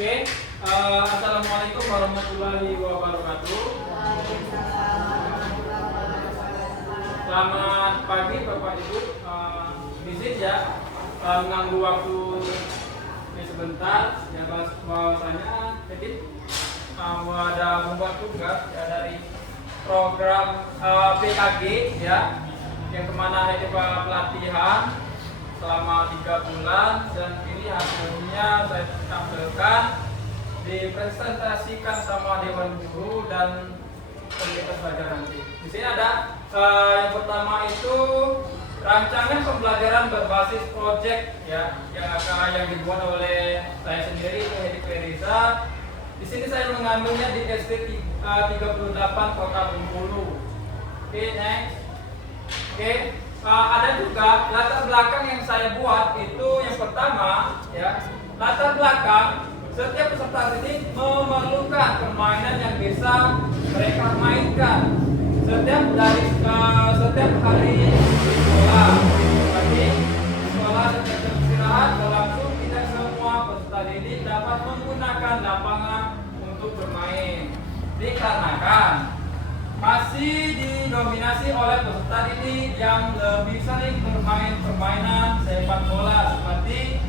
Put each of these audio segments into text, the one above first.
Oke, Assalamualaikum warahmatullahi wabarakatuh. Selamat pagi Bapak Ibu. Izin ya mengganggu waktu ini sebentar. Ya bahwasanya jadi ada membuat tugas ya dari program PKG ya yang kemana ada pelatihan selama 3 bulan, dan ini hasilnya saya tampilkan dipresentasikan sama Dewan Guru dan pemerintah belajar nanti. Di sini ada yang pertama itu rancangan pembelajaran berbasis project ya yang dibuat oleh saya sendiri, itu Hedi Feriza. Di sini saya mengambilnya di SD 38 Kota Bengkulu. Oke, next. Oke. Ada juga latar belakang yang saya buat, itu yang pertama ya, latar belakang setiap peserta didik memerlukan permainan yang bisa mereka mainkan setiap hari di sekolah. Tapi sekolah dan istirahat berlangsung, tidak semua peserta didik dapat menggunakan lapangan untuk bermain dikarenakan masih didominasi oleh peserta didik yang lebih sering bermain permainan sepak bola, seperti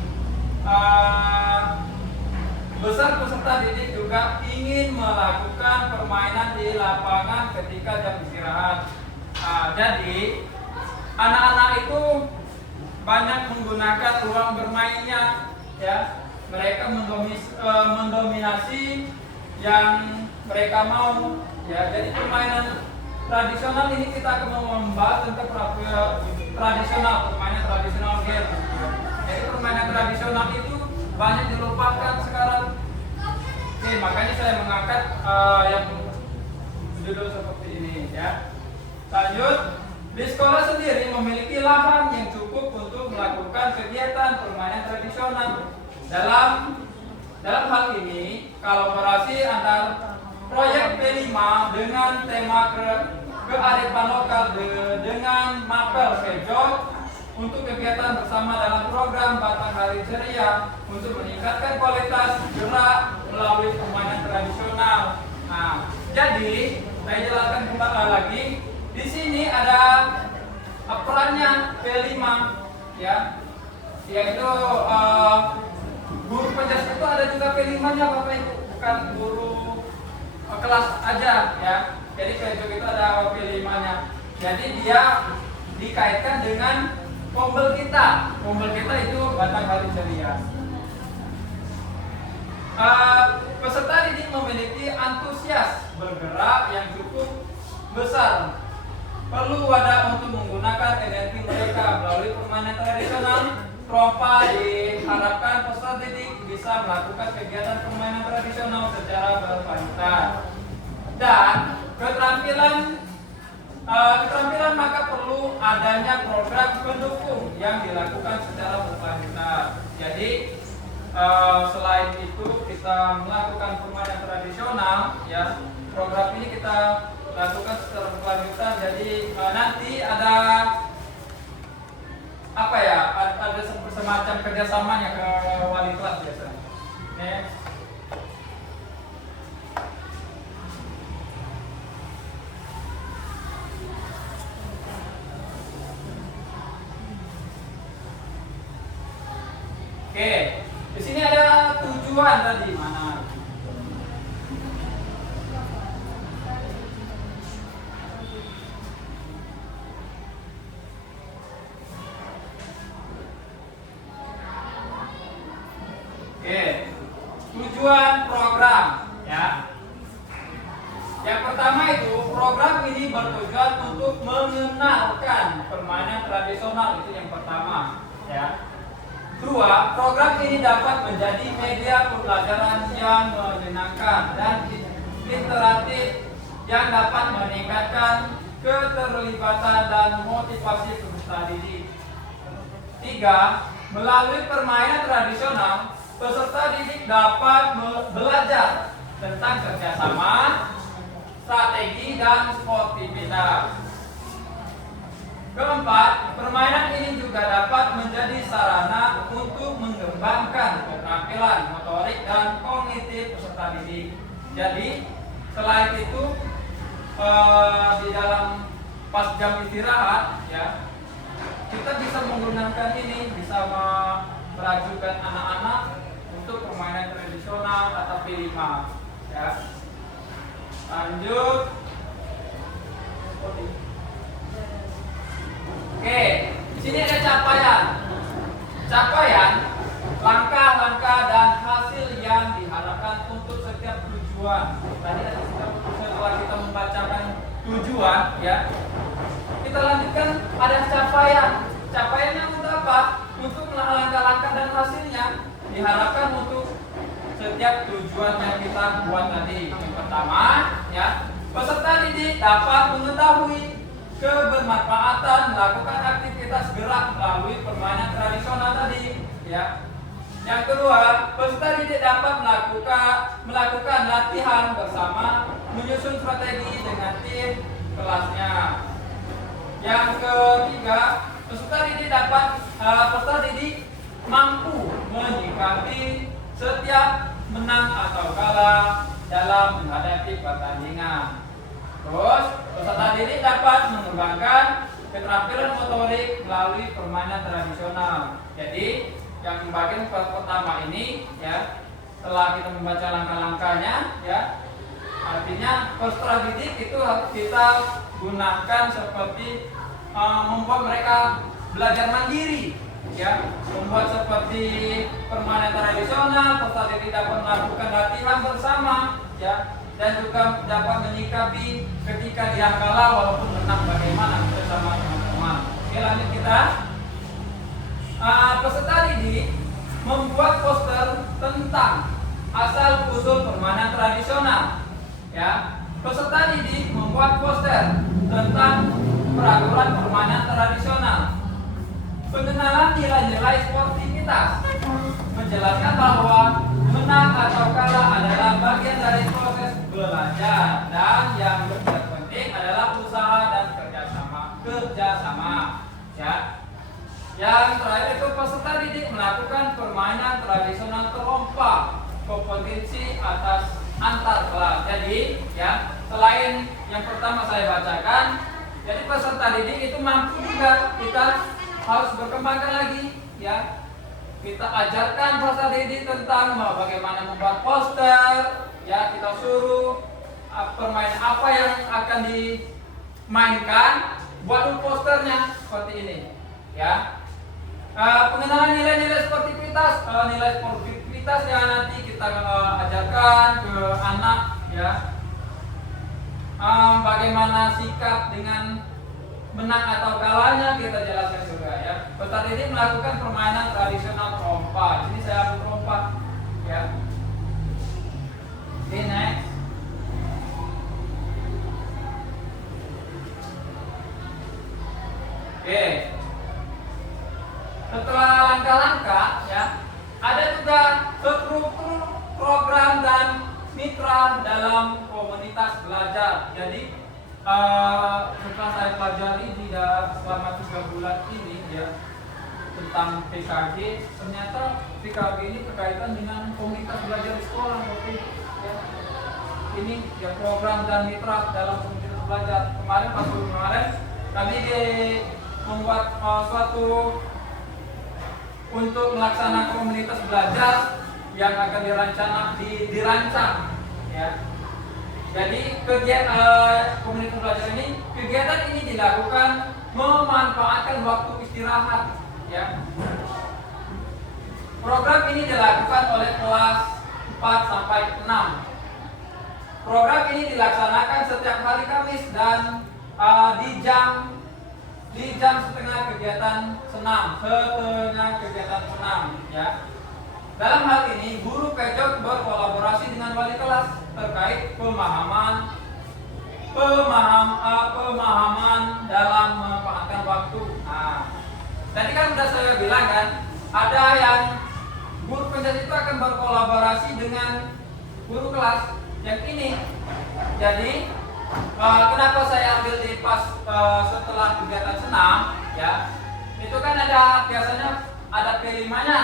besar peserta didik juga ingin melakukan permainan di lapangan ketika jam istirahat. Jadi anak-anak itu banyak menggunakan ruang bermainnya ya, mereka mendominasi yang mereka mau. Ya, jadi permainan tradisional ini kita akan membahas tentang permainan tradisional game. Jadi permainan tradisional itu banyak dilupakan sekarang. Oke, makanya saya mengangkat yang judul seperti ini ya. Lanjut, di sekolah sendiri memiliki lahan yang cukup untuk melakukan kegiatan permainan tradisional. Dalam hal ini, kolaborasi antar proyek P5 dengan tema kearifan lokal dengan Mapel Pejok untuk kegiatan bersama dalam program Batang Hari Ceria untuk meningkatkan kualitas gerak melalui permainan tradisional. Nah, jadi saya jelaskan kembali lagi. Di sini ada perannya P5 ya, yaitu guru penjas itu ada juga P5-nya Bapak Ibu, bukan guru kelas aja ya. Jadi Pejok itu ada P5-nya. Jadi dia dikaitkan dengan pombel kita. Pombel kita itu Batang Hari Ceria. Peserta didik memiliki antusias bergerak yang cukup besar. Perlu wadah untuk menggunakan energi mereka melalui permainan tradisional. Trompa diharapkan peserta didik bisa melakukan kegiatan permainan tradisional secara berkelanjutan. Dan keterampilan maka perlu adanya program pendukung yang dilakukan secara berkelanjutan. Jadi selain itu kita melakukan permainan tradisional ya, program ini kita lakukan secara berkelanjutan. Jadi nanti ada ada semacam kerjasamanya ke wali kelas biasanya. Next. Oke, di sini ada tujuan tadi mana? Tujuan program ya. Yang pertama itu program ini bertujuan untuk mengenalkan permainan tradisional, itu yang pertama ya. 2, program ini dapat menjadi media pembelajaran yang menyenangkan dan interaktif yang dapat meningkatkan keterlibatan dan motivasi peserta didik. 3, melalui permainan tradisional, peserta didik dapat belajar tentang kerjasama, strategi, dan sportivitas. Keempat, permainan ini juga dapat menjadi sarana untuk mengembangkan keterampilan motorik dan kognitif peserta didik. Jadi, selain itu di dalam pas jam istirahat, ya, kita bisa menggunakan ini, bisa merajukan anak-anak untuk permainan tradisional atau P5, ya. Lanjut. Oke, di sini ada capaian. Capaian, langkah-langkah dan hasil yang diharapkan untuk setiap tujuan. Tadi setelah kita membacakan tujuan, ya, kita lanjutkan ada capaian. Capaiannya untuk apa? Untuk langkah-langkah dan hasilnya diharapkan untuk setiap tujuan yang kita buat tadi. Yang pertama, ya, peserta didik dapat mengetahui kebermanfaatan melakukan aktivitas gerak melalui permainan tradisional tadi, ya. Yang kedua, peserta didik dapat melakukan latihan bersama, menyusun strategi dengan tim kelasnya. Yang ketiga, peserta didik mampu menyikapi setiap menang atau kalah dalam menghadapi pertandingan. Terus, peserta didik dapat mengembangkan keterampilan motorik melalui permainan tradisional. Jadi, yang bagian pertama ini, ya, setelah kita membaca langkah-langkahnya, ya, artinya peserta didik itu harus kita gunakan seperti membuat mereka belajar mandiri, ya, membuat seperti permainan tradisional. Peserta didik dapat melakukan latihan bersama, ya, dan juga dapat menyikapi ketika dia kalah walaupun menang bagaimana bersama teman-teman. Oke, lanjut kita. Peserta didik membuat poster tentang asal usul permainan tradisional, ya. Peserta didik membuat poster tentang peraturan permainan tradisional, pengenalan nilai-nilai sportivitas, menjelaskan bahwa menang atau kalah adalah bagian dari proses belajar, dan yang lebih penting adalah usaha dan kerjasama, ya. Yang terakhir itu peserta didik melakukan permainan tradisional terlompat kompetisi antar kelas. Jadi, ya, selain yang pertama saya bacakan, jadi peserta didik itu mampu juga kita harus berkembangkan lagi, ya. Kita ajarkan peserta didik tentang bagaimana membuat poster, ya, kita suruh permainan apa yang akan dimainkan, buat posternya seperti ini, ya. Pengenalan nilai-nilai sportivitas, yang nanti kita ajarkan ke anak, ya. Bagaimana sikap dengan menang atau kalahnya kita jelaskan juga, ya. Peserta didik melakukan permainan tradisional terlompat. Ini saya terlompat, ya. Oke, next. Oke. Setelah langkah-langkah, ya, ada juga struktur program dan mitra dalam komunitas belajar. Jadi setelah saya pelajari selama 3 bulan ini, ya, tentang PKG, ternyata PKG ini berkaitan dengan komunitas belajar di sekolah, ya. Ini, ya, program dan mitra dalam komunitas belajar. Kemarin kami membuat suatu untuk melaksanakan komunitas belajar yang akan dirancang, ya. Jadi komunitas belajar kegiatan ini dilakukan memanfaatkan waktu istirahat, ya. Program ini dilakukan oleh kelas 4 sampai 6. Program ini dilaksanakan setiap hari Kamis dan di jam setengah kegiatan senam, ya. Dalam hal ini, guru pejok berkolaborasi dengan wali kelas terkait pemahaman dalam memanfaatkan waktu. Nah, tadi kan sudah saya bilang kan, ada yang guru pejok itu akan berkolaborasi dengan guru kelas yang ini. Jadi Kenapa saya ambil di pas setelah kegiatan senam ya? Itu kan ada biasanya ada P5-nya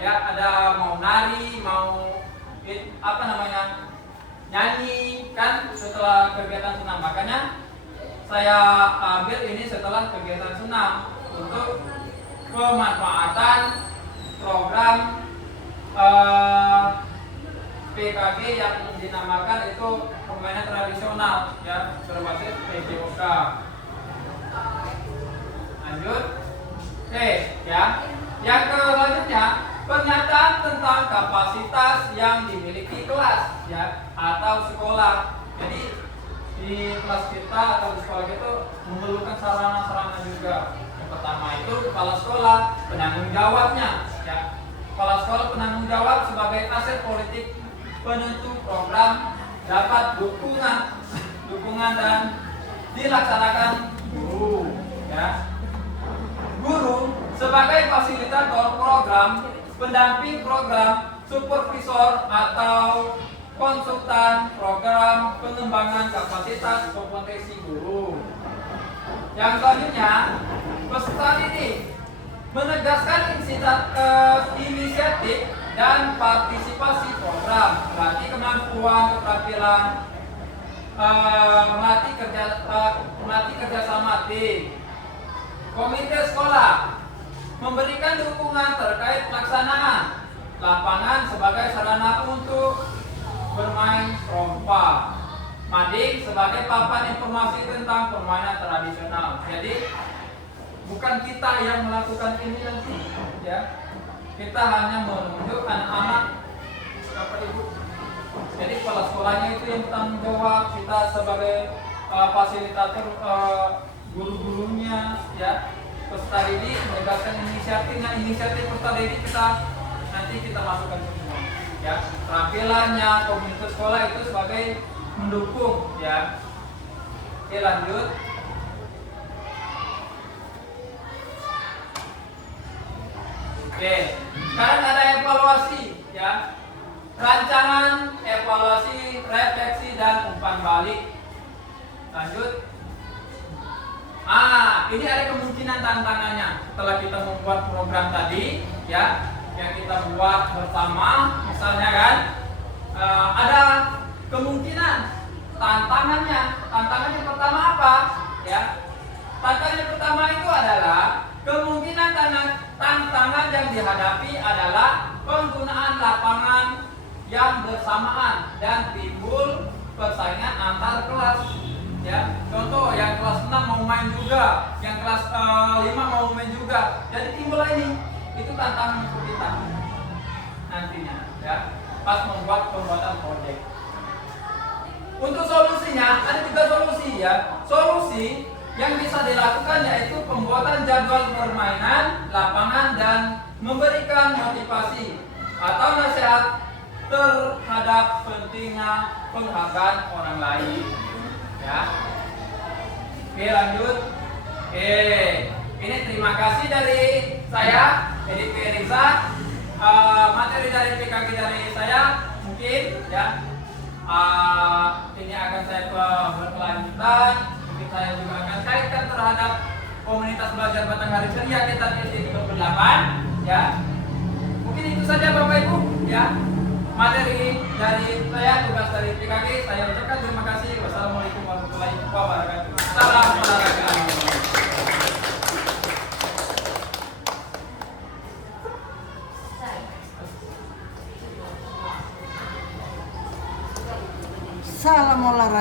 ya, ada mau nari, mau apa namanya? Nyanyi kan setelah kegiatan senam. Makanya saya ambil ini setelah kegiatan senam untuk pemanfaatan program PKG yang dinamakan itu permainan tradisional ya, berbasis PJOK. Lanjut. Oke ya. Yang selanjutnya, pernyataan tentang kapasitas yang dimiliki kelas ya atau sekolah. Jadi di kelas kita atau di sekolah itu memerlukan sarana-sarana juga. Yang pertama itu kepala sekolah, penanggung jawabnya ya. Kepala sekolah penanggung jawab sebagai aset politik penentu program, dapat dukungan dan dilaksanakan guru ya. Guru sebagai fasilitator program, pendamping program, supervisor atau konsultan program pengembangan kapasitas kompetensi guru. Yang selanjutnya, peserta didik menegaskan inisiatif dan partisipasi program, berarti kemampuan, keterampilan, melatih kerjasama tim. Komite sekolah memberikan dukungan terkait pelaksanaan lapangan sebagai sarana untuk bermain trompa. Mading sebagai papan informasi tentang permainan tradisional. Jadi bukan kita yang melakukan ini nanti, ya. Kita hanya menunjuk anak-anak, Bapak Ibu. Jadi kepala sekolahnya itu yang bertanggung jawab. Kita sebagai fasilitator guru-gurunya, ya. Peserta didik menegaskan inisiatif. Nah, inisiatif peserta didik nanti kita masukkan semua. Ya, keterampilannya komunitas sekolah itu sebagai mendukung, ya. Oke, lanjut. Oke, sekarang ada evaluasi, ya. Rancangan, evaluasi, refleksi dan umpan balik. Lanjut. Ini ada kemungkinan tantangannya setelah kita membuat program tadi, ya, yang kita buat bersama, misalnya kan, ada kemungkinan tantangannya. Tantangannya pertama apa? Ya, tantangan pertama itu adalah kemungkinan tantangan yang dihadapi adalah penggunaan lapangan yang bersamaan dan timbul persaingan antar kelas. Ya, contoh yang kelas 6 mau main juga, yang kelas 5 mau main juga. Jadi timbul ini, itu tantangan untuk kita nantinya, ya, pas pembuatan proyek. Untuk solusinya ada tiga solusi, ya. Solusi yang bisa dilakukan yaitu pembuatan jadwal permainan lapangan dan memberikan motivasi atau nasihat terhadap pentingnya penghargaan orang lain. Ya. Oke, lanjut. Oke, ini terima kasih dari saya, Edi Riza. Materi dari PKG dari saya mungkin, ya. Ini akan saya berkelanjutan. Mungkin saya juga akan kaitkan terhadap komunitas belajar Batanghari Ceria kita di 38, ya. Mungkin itu saja Bapak Ibu, ya. Materi dari saya, tugas dari PKG, saya ucapkan terima kasih. Wassalamualaikum warahmatullahi wabarakatuh. Salam olahraga. Salam olahraga.